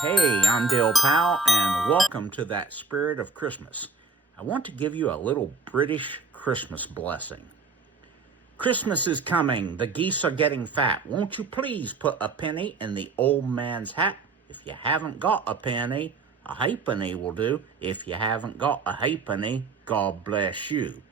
Hey, I'm Dale Powell, and welcome to That Spirit of Christmas. I want to give you a little British Christmas blessing. Christmas is coming, the geese are getting fat. Won't you please put a penny in the old man's hat? If you haven't got a penny, a halfpenny will do. If you haven't got a halfpenny, God bless you.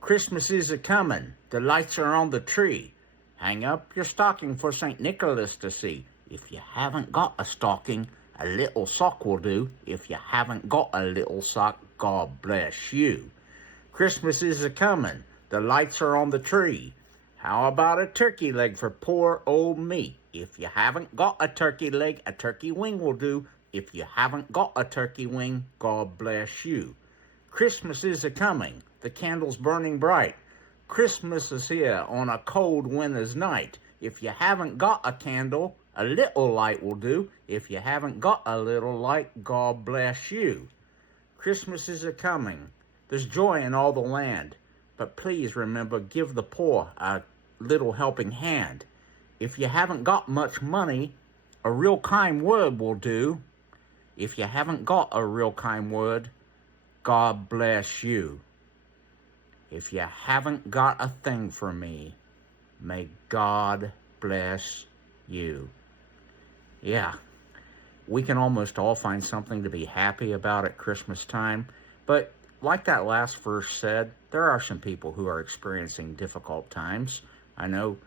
Christmas is a-coming, the lights are on the tree. Hang up your stocking for St. Nicholas to see. If you haven't got a stocking, a little sock will do. If you haven't got a little sock, God bless you. Christmas is a-coming, the lights are on the tree. How about a turkey leg for poor old me? If you haven't got a turkey leg, a turkey wing will do. If you haven't got a turkey wing, God bless you. Christmas is a-coming, the candles burning bright. Christmas is here on a cold winter's night. If you haven't got a candle, a little light will do. If you haven't got a little light, God bless you. Christmas is a-coming. There's joy in all the land. But please remember, give the poor a little helping hand. If you haven't got much money, a real kind word will do. If you haven't got a real kind word, God bless you. If you haven't got a thing for me, may God bless you. Yeah, we can almost all find something to be happy about at Christmas time, but like that last verse said, there are some people who are experiencing difficult times. I know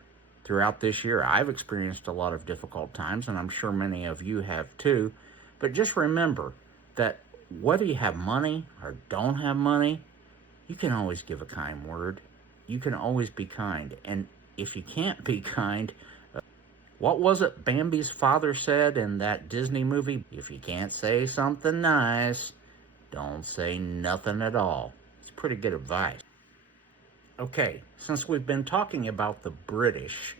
throughout this year I've experienced a lot of difficult times, and I'm sure many of you have too. But just remember that whether you have money or don't have money, you can always give a kind word. You can always be kind. And if you can't be kind, what was it Bambi's father said in that Disney movie? If you can't say something nice, don't say nothing at all. It's pretty good advice. Okay, since we've been talking about the British,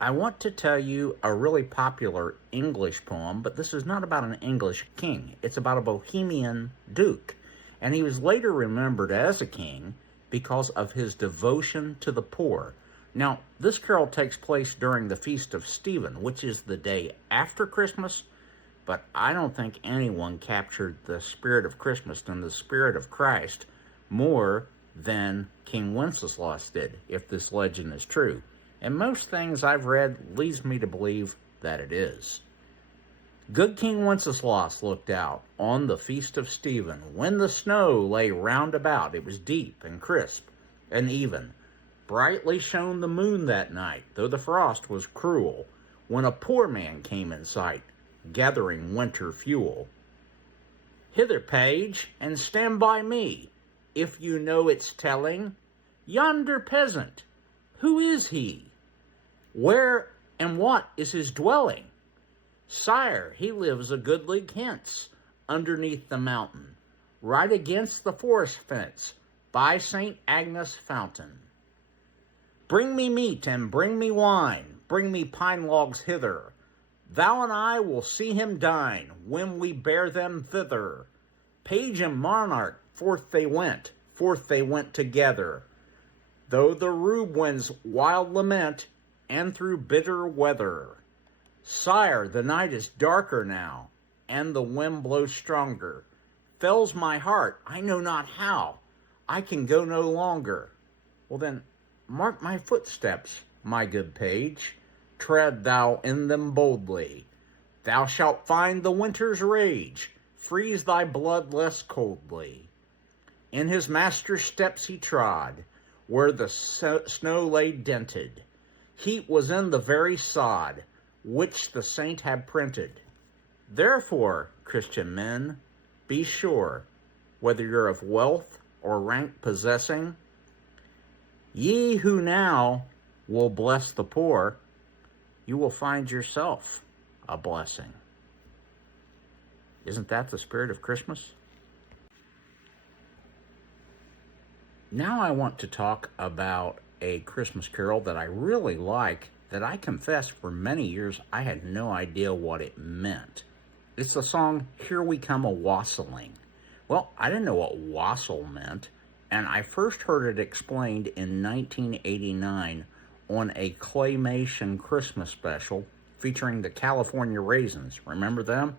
I want to tell you a really popular English poem, but this is not about an English king. It's about a Bohemian duke. And he was later remembered as a king because of his devotion to the poor. Now, this carol takes place during the Feast of Stephen, which is the day after Christmas, but I don't think anyone captured the spirit of Christmas and the spirit of Christ more than King Wenceslas did, if this legend is true. And most things I've read leads me to believe that it is. Good King Wenceslas looked out on the Feast of Stephen, when the snow lay round about. It was deep and crisp and even. Brightly shone the moon that night, though the frost was cruel, when a poor man came in sight, gathering winter fuel. Hither, page, and stand by me, if you know its telling. Yonder peasant, who is he? Where and what is his dwelling? Sire, he lives a good league hence, underneath the mountain, right against the forest fence, by St. Agnes' fountain. Bring me meat and bring me wine, bring me pine logs hither. Thou and I will see him dine, when we bear them thither. Page and monarch, forth they went together. Though the rube winds wild lament, and through bitter weather. Sire, the night is darker now, and the wind blows stronger. Fells my heart, I know not how. I can go no longer. Well then, mark my footsteps, my good page. Tread thou in them boldly. Thou shalt find the winter's rage freeze thy blood less coldly. In his master's steps he trod, where the snow lay dented. Heat was in the very sod, which the saint had printed. Therefore, Christian men, be sure, whether you're of wealth or rank possessing, ye who now will bless the poor, you will find yourself a blessing. Isn't that the spirit of Christmas? Now I want to talk about a Christmas carol that I really like, that I confess for many years I had no idea what it meant. It's the song, Here We Come A-Wassailing. Well, I didn't know what wassail meant, and I first heard it explained in 1989 on a claymation Christmas special featuring the California Raisins. Remember them?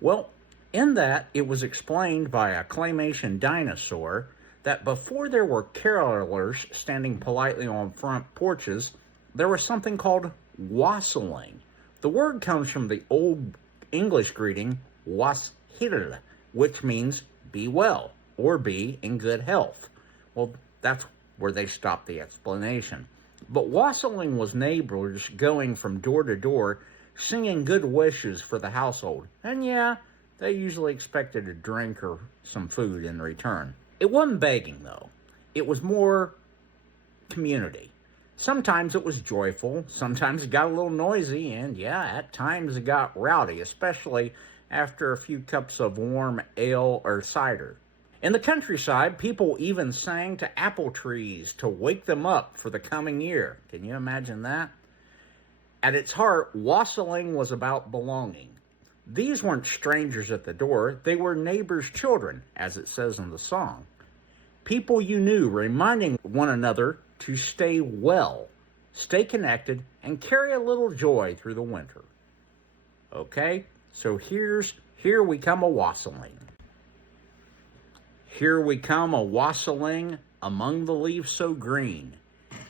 Well, in that, it was explained by a claymation dinosaur that before there were carolers standing politely on front porches, there was something called wassailing. The word comes from the Old English greeting washil, which means be well or be in good health. Well, that's where they stopped the explanation. But wassailing was neighbors going from door to door singing good wishes for the household. And yeah, they usually expected a drink or some food in return. It wasn't begging, though. It was more community. Sometimes it was joyful, sometimes it got a little noisy, and yeah, at times it got rowdy, especially after a few cups of warm ale or cider. In the countryside, people even sang to apple trees to wake them up for the coming year. Can you imagine that? At its heart, wassailing was about belonging. These weren't strangers at the door, they were neighbors' children, as it says in the song. People you knew, reminding one another to stay well, stay connected, and carry a little joy through the winter. Okay, so here we come a wassailing. Here we come a wassailing among the leaves so green.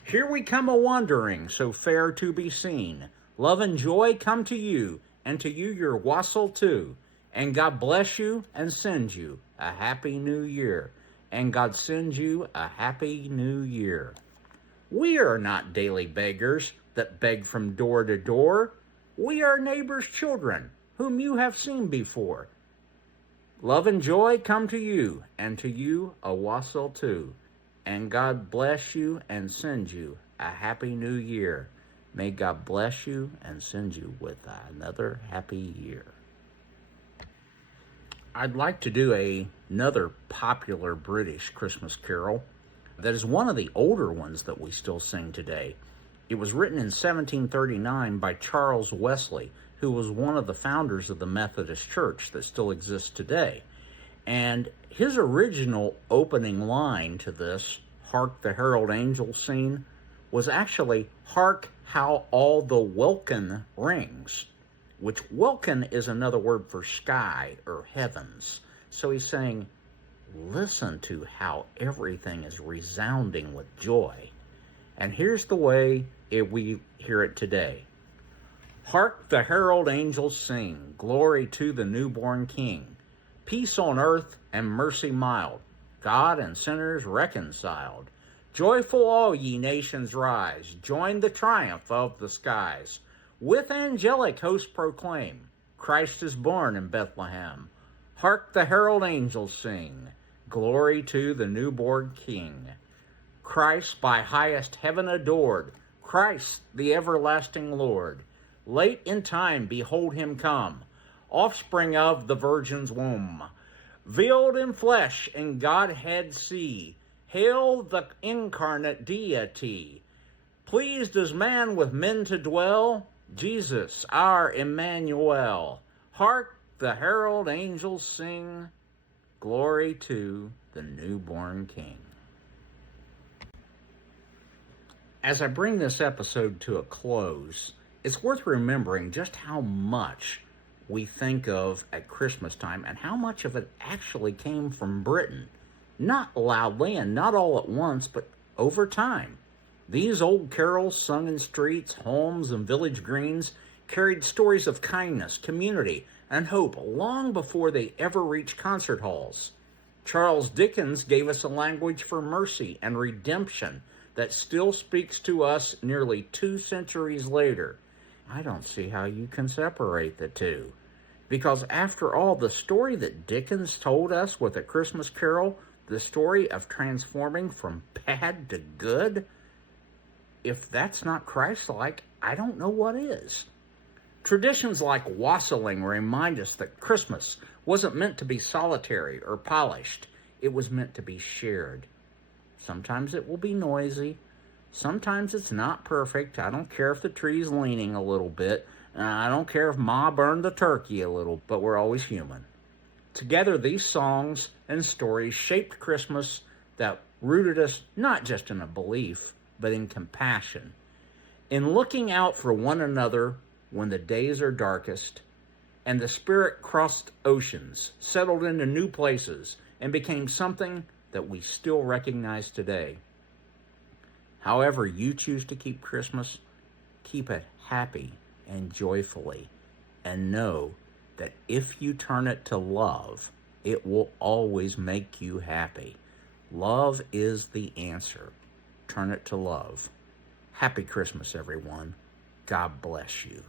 Here we come a wandering so fair to be seen. Love and joy come to you, and to you your wassail too. And God bless you and send you a happy new year. And God sends you a happy new year. We are not daily beggars that beg from door to door. We are neighbors' children, whom you have seen before. Love and joy come to you, and to you a wassail too. And God bless you and send you a happy new year. May God bless you and send you with another happy year. I'd like to do another popular British Christmas carol that is one of the older ones that we still sing today. It was written in 1739 by Charles Wesley, who was one of the founders of the Methodist Church that still exists today. And his original opening line to this, "Hark the Herald Angels Sing," was actually, "Hark how all the welkin rings," which welkin is another word for sky or heavens. So he's saying, listen to how everything is resounding with joy. And here's the way we hear it today. Hark the herald angels sing, glory to the newborn King. Peace on earth and mercy mild, God and sinners reconciled. Joyful all ye nations rise, join the triumph of the skies. With angelic hosts proclaim, Christ is born in Bethlehem. Hark the herald angels sing, glory to the newborn King. Christ by highest heaven adored, Christ the everlasting Lord. Late in time behold him come, offspring of the Virgin's womb. Veiled in flesh in Godhead see, hail the incarnate deity. Pleased as man with men to dwell, Jesus our Emmanuel. Hark the herald angels sing, glory to the newborn King. As I bring this episode to a close, it's worth remembering just how much we think of at Christmas time and how much of it actually came from Britain. Not loudly and not all at once, but over time. These old carols sung in streets, homes, and village greens carried stories of kindness, community, and hope long before they ever reached concert halls. Charles Dickens gave us a language for mercy and redemption that still speaks to us nearly 2 centuries later. I don't see how you can separate the two. Because after all, the story that Dickens told us with A Christmas Carol, the story of transforming from bad to good, if that's not Christ-like, I don't know what is. Traditions like wassailing remind us that Christmas wasn't meant to be solitary or polished. It was meant to be shared. Sometimes it will be noisy. Sometimes it's not perfect. I don't care if the tree's leaning a little bit. I don't care if Ma burned the turkey a little, but we're always human. Together, these songs and stories shaped Christmas that rooted us not just in a belief, but in compassion, in looking out for one another when the days are darkest, and the Spirit crossed oceans, settled into new places, and became something that we still recognize today. However you choose to keep Christmas, keep it happy and joyfully, and know that if you turn it to love, it will always make you happy. Love is the answer. Turn it to love. Happy Christmas, everyone. God bless you.